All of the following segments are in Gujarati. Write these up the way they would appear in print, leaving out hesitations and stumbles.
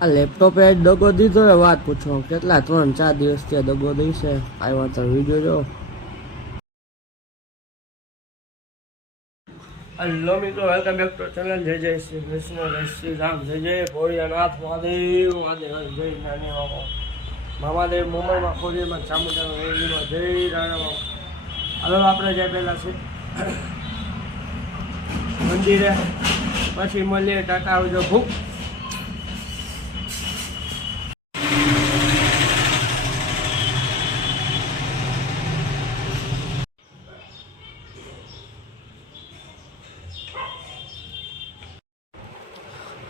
આ લેપટોપે દગો દીધો એ વાત પૂછો, કેટલા 3-4 દિવસ ત્યાં દગો દઈશે. આવ્યા તો વિડીયો જો. હેલો મિત્રો, વેલકમ બેક ટુ ચેનલ. જય જય શ્રી કૃષ્ણ, જય શ્રી રામ, જય જય ભોળિયાનાથ મહાદેવ. મહાદેવ જય નાની મામાદેવ મુંબઈમાં ખોડીમાં ચામુંડામાં વેલીમાં જય રાણા. હવે આપણે જે પહેલા છે મંદિરે, પછી મળીએ. ટાટા, આવજો. ભૂખ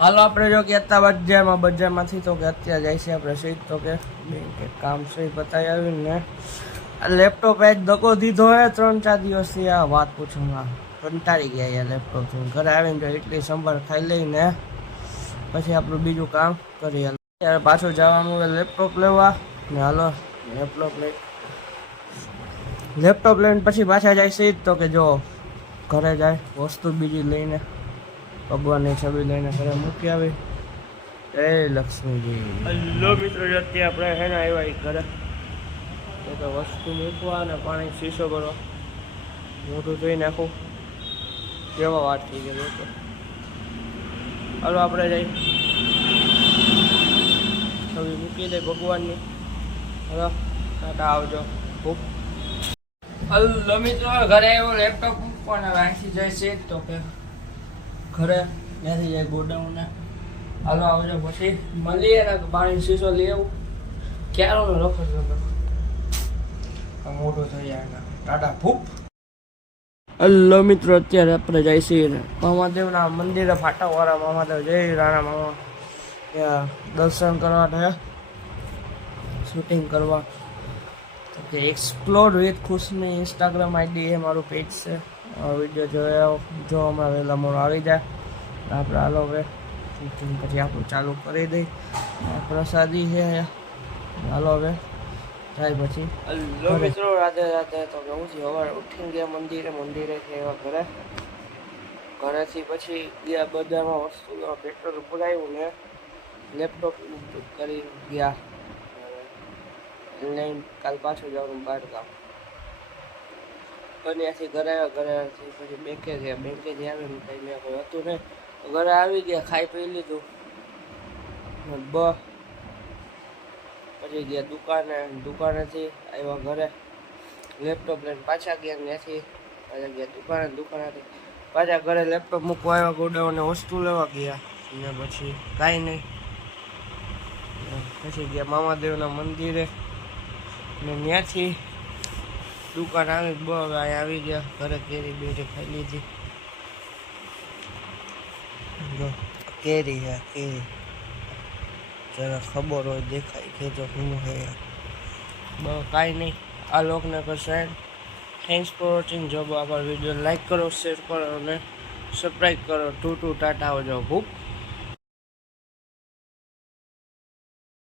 હાલો આપણે જો કે અત્યારે બજારમાંથી તો કે અત્યારે જાય છે આપણે સીટ તો કે બેંકે કામ છે બતાવી આવીને આ લેપટોપ જ દગો દીધો હે 3-4 દિવસથી. આ વાત પૂછો, કંટાળી ગયા યાર લેપટોપથી. ઘરે આવીને જો એટલી સંભાળ ખાઈ લઈને પછી આપણું બીજું કામ કરીએ. ત્યારે પાછું જવાનું લેપટોપ લેવા ને. હાલો લેપટોપ લઈને પછી પાછા જાય સીટ તો કે જો ઘરે જાય વસ્તુ બીજી લઈને ભગવાનની છબી લઈને ઘરે મૂકી આવી. જય લક્ષ્મીજી. હેલો મિત્રો, અત્યારે આપણે હે ને આવ્યા ઘરે તો વસ્તુ મૂકવા અને પાણી શીશો કરો મોટું જોઈ નાખું. કેવા વાત થઈ ગઈ લોકો. હાલો આપણે જઈ છબી મૂકી દઈ ભગવાનની. હલો ટાટા, આવજો. ખૂબ હલો મિત્રો, ઘરે આવ્યો લેપટોપ મૂકવાને અહીંથી જાય છે તો કે ઘરે ત્યાંથી જાય ગોડાઉનને. હાલો આવજો, પછી મળીએ ને પાણી શીશો લઈ આવું. ક્યારનો લખો મોટું થઈ જાય. ટાટા, ફૂપ. હલો મિત્રો, અત્યારે આપણે જાય છીએ મામાદેવના મંદિરે, ફાટાવાળા મામાદેવ જય રાણા મામા. ત્યાં દર્શન કરવા થયા, શૂટિંગ કરવા. Explore with ખુશની Instagram ID A મારું પેજ છે. વિડીયો જોયા જો હમણાં વહેલા મોડો આવી જાય આપણે હાલો હવે શૂટિંગ પછી આપણું ચાલુ કરી દઈ. પ્રસાદી છે, હાલો હવે જાય પછી. હલો મિત્રો, રાધે રાધે. તો હું સવારે ઉઠીને ગયા મંદિરેથી આવ્યા ઘરેથી પછી ગયા બજારમાં વસ્તુ પેટ્રોલ પુરાવ્યું ને લેપટોપ કરી ગયા લઈને કાલ પાછું જવાનું બહાર ગામ. ત્યાંથી ઘરે ઘરેથી પછી બેંકે ગયા. બેંકેથી આવીને કંઈ મેં કોઈ હતું નહીં, ઘરે આવી ગયા, ખાઈ પી લીધું. પછી ગયા દુકાનેથી આવ્યા ઘરે, લેપટોપ લઈને પાછા ગયા. ત્યાંથી પાછા ગયા દુકાનેથી પાછા ઘરે લેપટોપ મૂકવા આવ્યા. ગોડાઉને વસ્તુ લેવા ગયા ને પછી કાંઈ નહીં. પછી ગયા મામાદેવના મંદિરે ને ત્યાંથી દુકાન આવી ગયા ઘરે. કેરી બેરી ખાઈ લીધી. કેરી હે કેરી, જરા ખબર હોય દેખાય કેજો શું હે. કાંઈ નહીં. આ લોકને કરશે. Thanks for watching. જો આપણા વિડીયો લાઈક કરો, શેર કરો અને સબસ્ક્રાઈબ કરો. ટાટા, આવજો. ખૂબ